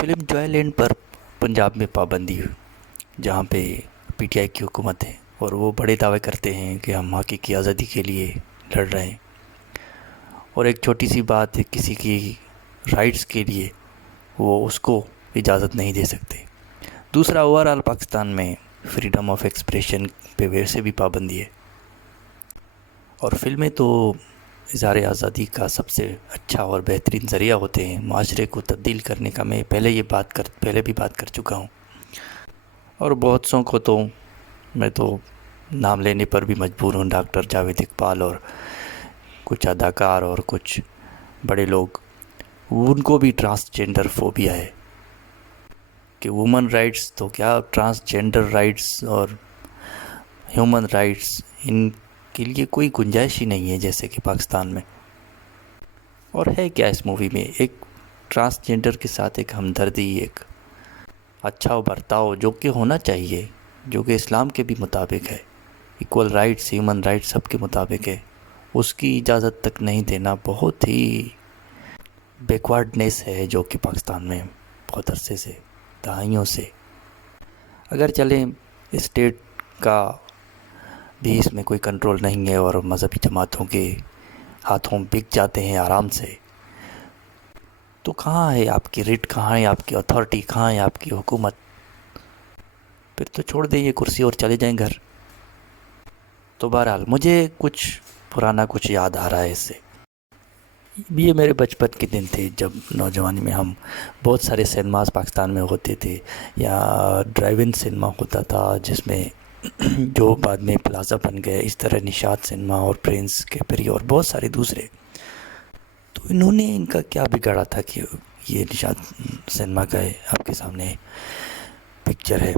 Film joy land پر پنجاب میں پابندی جہاں پہ پی ٹی آئی کی حکومت ہے اور وہ بڑے دعوے کرتے ہیں کہ ہم حقیقی آزادی کے لیے لڑ رہے ہیں، اور ایک چھوٹی سی بات ہے کسی کی رائٹس کے لیے وہ اس کو اجازت نہیں دے سکتے۔ دوسرا، اوورآل پاکستان میں فریڈم آف ایکسپریشن پہ ویسے بھی پابندی ہے، اور فلمیں تو اظہار آزادی کا سب سے اچھا اور بہترین ذریعہ ہوتے ہیں معاشرے کو تبدیل کرنے کا۔ میں پہلے بھی بات کر چکا ہوں، اور بہت سو کو تو میں تو نام لینے پر بھی مجبور ہوں، ڈاکٹر جاوید اقبال اور کچھ اداکار اور کچھ بڑے لوگ، ان کو بھی ٹرانسجینڈر فوبیا ہے کہ وومن رائٹس تو کیا، ٹرانسجینڈر رائٹس اور ہیومن رائٹس ان کے لیے کوئی گنجائش ہی نہیں ہے جیسے کہ پاکستان میں۔ اور ہے کیا اس مووی میں، ایک ٹرانسجینڈر کے ساتھ ایک ہمدردی، ایک اچھا برتاؤ جو کہ ہونا چاہیے، جو کہ اسلام کے بھی مطابق ہے، ایکول رائٹس، ہیومن رائٹس سب کے مطابق ہے، اس کی اجازت تک نہیں دینا بہت ہی بیکورڈنیس ہے جو کہ پاکستان میں بہت عرصے سے، دہائیوں سے۔ اگر چلیں اسٹیٹ کا بھی اس میں کوئی کنٹرول نہیں ہے اور مذہبی جماعتوں کے ہاتھوں بک جاتے ہیں آرام سے، تو کہاں ہے آپ کی ریٹ، کہاں ہے آپ کی اتھارٹی، کہاں ہے آپ کی حکومت؟ پھر تو چھوڑ دیں یہ کرسی اور چلے جائیں گھر۔ تو بہرحال مجھے کچھ پرانا کچھ یاد آ رہا ہے اس سے۔ یہ میرے بچپن کے دن تھے جب نوجوانی میں ہم بہت سارے سینماز پاکستان میں ہوتے تھے، یا ڈرائیو ان سنیما ہوتا تھا جس میں جو بعد میں پلازا بن گئے، اس طرح نشاط سنیما اور پرنس کیپری اور بہت سارے دوسرے۔ تو انہوں نے ان کا کیا بگاڑا تھا کہ یہ نشاط سنیما کا ہے آپ کے سامنے پکچر ہے،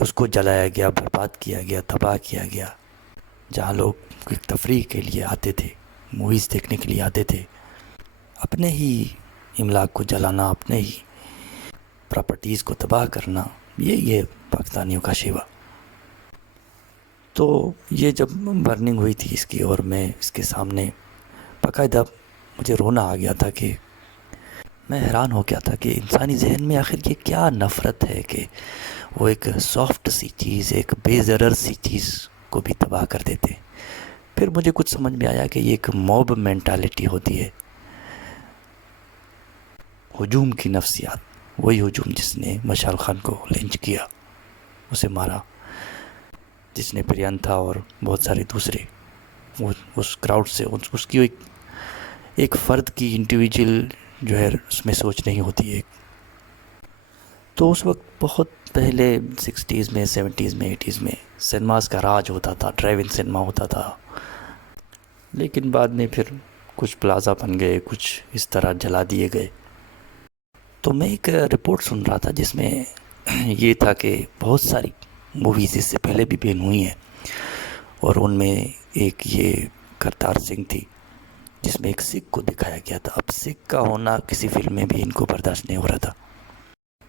اس کو جلایا گیا، برباد کیا گیا، تباہ کیا گیا۔ جہاں لوگ تفریح کے لیے آتے تھے، موویز دیکھنے کے لیے آتے تھے، اپنے ہی املاک کو جلانا، اپنے ہی پراپرٹیز کو تباہ کرنا، یہ پاکستانیوں کا شیوا۔ تو یہ جب برننگ ہوئی تھی اس کی، اور میں اس کے سامنے باقاعدہ مجھے رونا آ گیا تھا کہ میں حیران ہو گیا تھا کہ انسانی ذہن میں آخر یہ کیا نفرت ہے کہ وہ ایک سافٹ سی چیز، ایک بے ضرر سی چیز کو بھی تباہ کر دیتے۔ پھر مجھے کچھ سمجھ میں آیا کہ یہ ایک موب مینٹالٹی ہوتی ہے، ہجوم کی نفسیات۔ وہی ہجوم جس نے مشال خان کو لنچ کیا، اسے مارا، جس نے پریان تھا اور بہت سارے دوسرے، وہ اس کراؤڈ سے، اس کی ایک فرد کی انڈیویجول جو ہے اس میں سوچ نہیں ہوتی ہے۔ تو اس وقت بہت پہلے 60s میں، 70s میں، 80s میں سنیماز کا راج ہوتا تھا، ڈرائیو ان سنیما ہوتا تھا، لیکن بعد میں پھر کچھ پلازا بن گئے، کچھ اس طرح جلا دیے گئے۔ تو میں ایک رپورٹ سن رہا تھا جس میں یہ تھا کہ بہت ساری موویز اس سے پہلے بھی بین ہوئی ہیں، اور ان میں ایک یہ کرتار سنگھ تھی جس میں ایک سکھ کو دکھایا گیا تھا۔ اب سکھ کا ہونا کسی فلم میں بھی ان کو برداشت نہیں ہو رہا تھا۔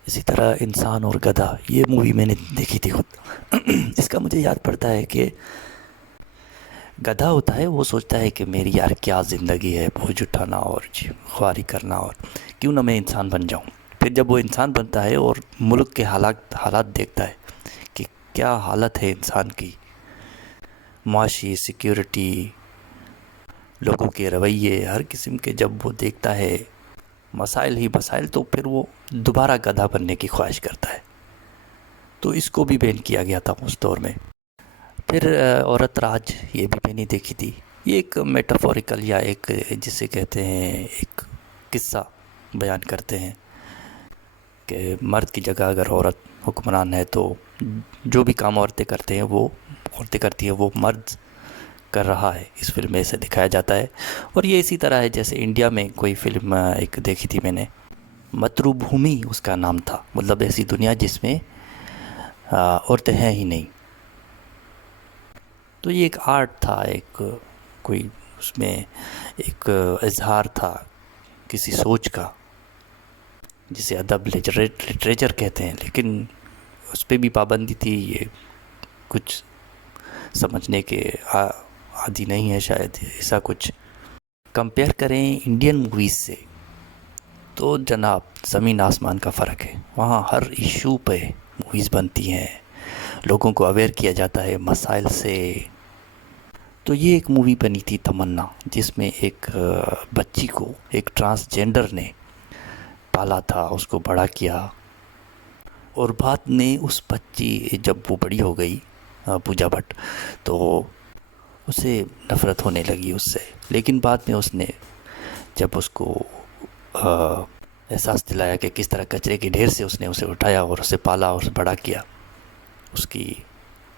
اسی طرح انسان اور گدھا، یہ مووی میں نے دیکھی تھی خود۔ اس کا مجھے یاد پڑتا ہے کہ گدھا ہوتا ہے، وہ سوچتا ہے کہ میری یار کیا زندگی ہے، بوجھ اٹھانا اور خواری کرنا، اور کیوں نہ میں انسان بن جاؤں۔ پھر جب وہ انسان بنتا ہے اور ملک کے حالات دیکھتا ہے کہ کیا حالت ہے انسان کی، معاشی، سیکیورٹی، لوگوں کے رویے، ہر قسم کے جب وہ دیکھتا ہے، مسائل ہی مسائل، تو پھر وہ دوبارہ گدھا بننے کی خواہش کرتا ہے۔ تو اس کو بھی بین کیا گیا تھا اس دور میں۔ پھر عورت راج، یہ بھی میں نے دیکھی تھی۔ یہ ایک میٹافوریکل، یا ایک جسے کہتے ہیں ایک قصہ بیان کرتے ہیں کہ مرد کی جگہ اگر عورت حکمران ہے تو جو بھی کام عورتیں کرتے ہیں، وہ عورتیں کرتی ہیں، وہ مرد کر رہا ہے۔ اس فلم میں اسے دکھایا جاتا ہے، اور یہ اسی طرح ہے جیسے انڈیا میں کوئی فلم ایک دیکھی تھی میں نے، مترو بھومی اس کا نام تھا، مطلب ایسی دنیا جس میں عورتیں ہیں ہی نہیں۔ تو یہ ایک آرٹ تھا، ایک کوئی اس میں ایک اظہار تھا کسی سوچ کا، جسے ادب لٹریچر کہتے ہیں، لیکن اس پہ بھی پابندی تھی۔ یہ کچھ سمجھنے کے عادی نہیں ہے شاید، ایسا کچھ۔ کمپیئر کریں انڈین موویز سے تو جناب زمین آسمان کا فرق ہے. وہاں ہر ایشو پہ موویز بنتی ہیں, لوگوں کو اویئر کیا جاتا ہے مسائل سے. تو یہ ایک مووی بنی تھی تمنا, جس میں ایک بچی کو ایک ٹرانسجینڈر نے پالا تھا, اس کو بڑا کیا, اور بعد میں اس بچی جب وہ بڑی ہو گئی پوجا بھٹ, تو اسے نفرت ہونے لگی اس سے. لیکن بعد میں اس نے جب اس کو احساس دلایا کہ کس طرح کچرے کے ڈھیر سے اس نے اسے اٹھایا اور اسے پالا اور بڑا کیا, اس کی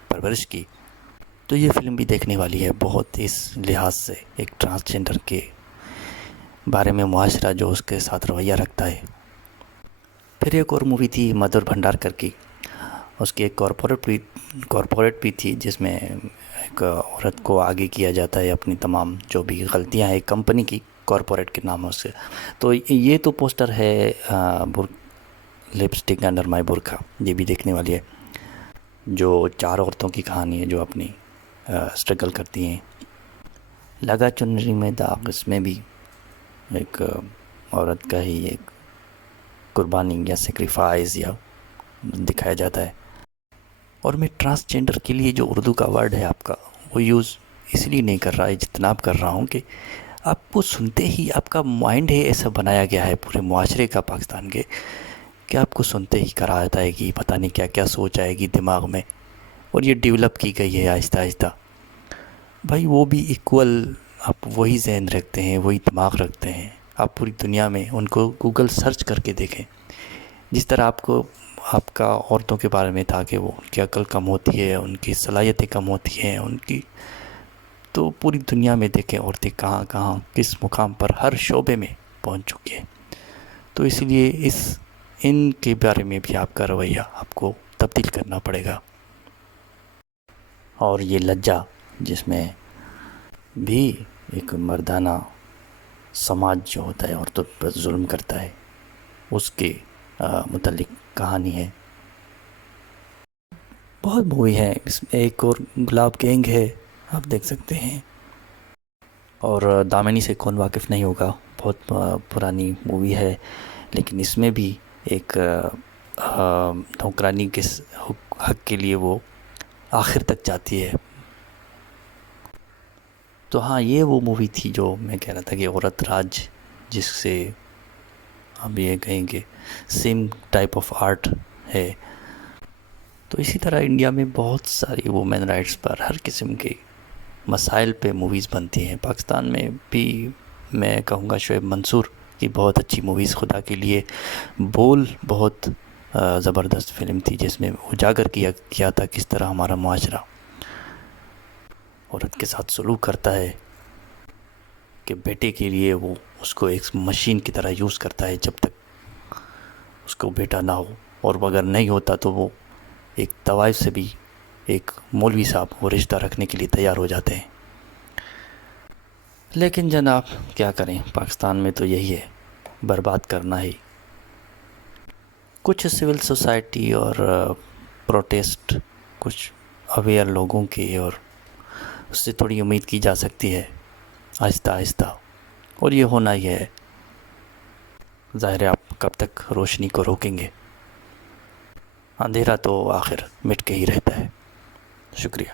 پرورش کی, تو یہ فلم بھی دیکھنے والی ہے بہت اس لحاظ سے, ایک ٹرانسجینڈر کے بارے میں معاشرہ جو اس کے ساتھ رویہ رکھتا ہے. پھر ایک اور مووی تھی مدھر بھنڈارکر کی, اس کی ایک کارپوریٹ بھی تھی, جس میں ایک عورت کو آگے کیا جاتا ہے اپنی تمام جو بھی غلطیاں ہیں کمپنی کی کارپوریٹ کے ناموں سے. تو یہ تو پوسٹر ہے لپسٹک انڈر مائی برقع, یہ بھی دیکھنے والی ہے, جو 4 عورتوں کی کہانی ہے جو اپنی اسٹرگل کرتی ہیں. لگا چنری میں داغ, اس میں بھی ایک عورت کا ہی ایک قربانی یا سیکریفائز یا دکھایا جاتا ہے. اور میں ٹرانسجینڈر کے لیے جو اردو کا ورڈ ہے آپ کا, وہ یوز اس لیے نہیں کر رہا ہے, اجتناب کر رہا ہوں کہ آپ کو سنتے ہی آپ کا مائنڈ ہے ایسا بنایا گیا ہے پورے معاشرے کا پاکستان کے, کہ آپ کو سنتے ہی کرا آتا ہے کہ پتہ نہیں کیا کیا سوچ آئے گی دماغ میں, اور یہ ڈیولپ کی گئی ہے آہستہ آہستہ. بھائی وہ بھی ایکول, آپ وہی ذہن رکھتے ہیں, وہی دماغ رکھتے ہیں, آپ پوری دنیا میں ان کو گوگل سرچ کر کے دیکھیں. جس طرح آپ کا عورتوں کے بارے میں تھا کہ وہ ان کی عقل کم ہوتی ہے, ان کی صلاحیتیں کم ہوتی ہیں ان کی, تو پوری دنیا میں دیکھیں عورتیں کہاں کہاں کس مقام پر ہر شعبے میں پہنچ چکی ہیں. تو اس لیے ان کے بارے میں بھی آپ کا رویہ آپ کو تبدیل کرنا پڑے گا. اور یہ لجا جس میں بھی ایک مردانہ سماج جو ہوتا ہے عورتوں پر ظلم کرتا ہے, اس کے متعلق کہانی ہے. بہت مووی ہے اس میں, ایک اور گلاب گینگ ہے, آپ دیکھ سکتے ہیں. اور دامنی سے کون واقف نہیں ہوگا, بہت پرانی مووی ہے, لیکن اس میں بھی ایک نوکرانی کے حق کے لیے وہ آخر تک جاتی ہے. تو ہاں, یہ وہ مووی تھی جو میں کہہ رہا تھا کہ عورت راج, جس سے اب یہ کہیں کہ سیم ٹائپ آف آرٹ ہے. تو اسی طرح انڈیا میں بہت ساری وومن رائٹس پر ہر قسم کے مسائل پہ موویز بنتی ہیں. پاکستان میں بھی میں کہوں گا شعیب منصور کی بہت اچھی موویز, خدا کے لیے بول بہت زبردست فلم تھی, جس میں اجاگر کیا تھا کس طرح ہمارا معاشرہ عورت کے ساتھ سلوک کرتا ہے, کہ بیٹے کے لیے وہ اس کو ایک مشین کی طرح یوز کرتا ہے جب تک اس کو بیٹا نہ ہو, اور اگر نہیں ہوتا تو وہ ایک طوائف سے بھی ایک مولوی صاحب وہ رشتہ رکھنے کے لیے تیار ہو جاتے ہیں. لیکن جناب کیا کریں, پاکستان میں تو یہی ہے, برباد کرنا ہی. کچھ سول سوسائٹی اور پروٹیسٹ کچھ اویئر لوگوں کے, اور اس سے تھوڑی امید کی جا سکتی ہے آہستہ آہستہ, اور یہ ہونا ہی ہے. ظاہر ہے آپ کب تک روشنی کو روکیں گے, اندھیرا تو آخر مٹ کے ہی رہتا ہے. شکریہ.